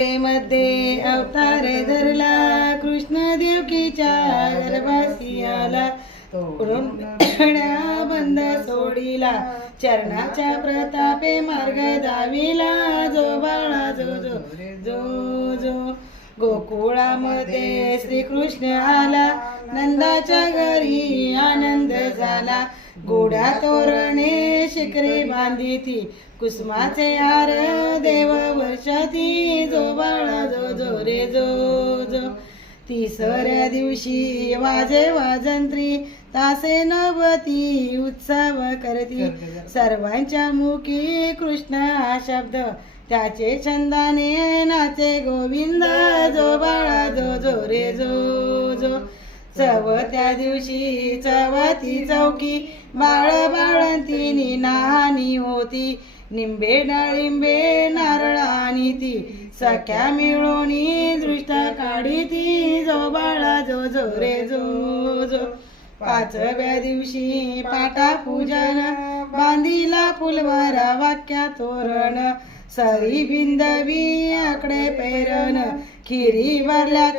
मध्ये अवतार धरला कृष्ण देवकीच्या गर्भासी आला बंद सोडिला चरणाच्या प्रतापे मार्ग दाविला जो बाळा जो जो जो जो गोकुळामध्ये श्रीकृष्ण आला नंदाच्या घरी आनंद झाला गोड्या तोरणे शिखरे बांधिती कुसुमाचे हार देव वर्षाती जो बाळा जो जो रे जो जो तिसऱ्या दिवशी वाजे वाजंत्री तासे नवती उत्सव करती सर्वांच्या मुखी कृष्ण हा शब्द त्याचे छंदाने नाचे गोविंद जो बाळा जो जो रे जो जो चवथ्या दिवशी चवती चौकी बाळ बाळंतीनी नानी होती निंबे डाळिंबे नारळ आणि ती सख्या मिळवणी दृष्ट काढीती जो बाळा जो जो रे जो जो पाचव्या दिवशी पाटा पूजन बांधिला फुलवारा वाक्या तोरण सरी बिंदवी आकडे पेरण खिरी भरल्या